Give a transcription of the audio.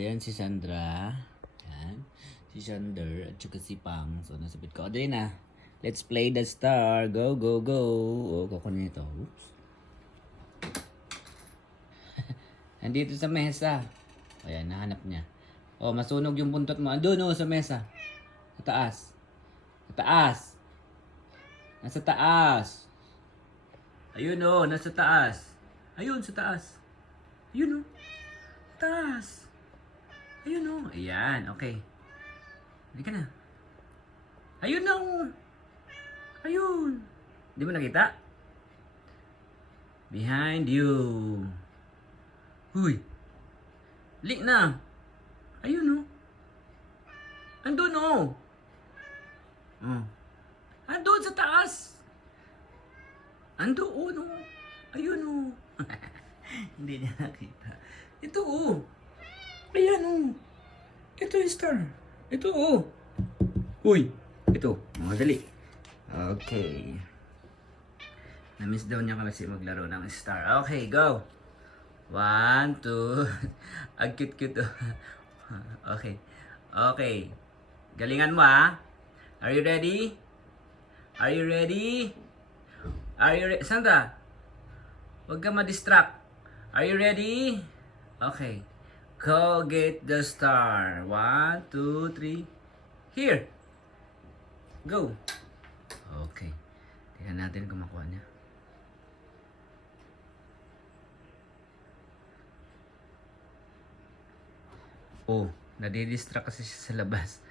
Ayan si Sandra. Ayan. Si Sander at saka si Pang. So, nasabit ko. O, dali na. Let's play the star. Go, go, go. O, kukunin ito. Oops. Nandito sa mesa. Ayan, nahanap niya. O, masunog yung buntot mo. Andun, o, sa mesa. Sa taas. Sa taas. Nasa taas. Ayun, o, nasa taas. Ayun, sa taas. Ayun, o. Taas. Ayun, o. Ayan, okay. Hindi ka na. Ayun na, o. Ayun. Di mo nakita? Behind you. Huy. Lik na. Ayun, o. Andun, o. Oh. Andun sa taas. Andun, o. Ayun, o. Hindi niya nakita. Ito, o. Ayan, o. Ito yung star. Ito, o. Uy. Ito. Madali. Okay. Na-miss daw niya kasi maglaro ng star. Okay, go. 1, 2. Ang cute-cute. Okay. Okay. Galingan mo, ha? Are you ready? Are you ready? Are you ready? Sandra, huwag ka ma-distract. Are you ready? Okay. Go get the star. 1, 2, 3. Here. Go. Okay. Tingnan natin kung makuha niya. Oh, nadidistract kasi siya sa labas.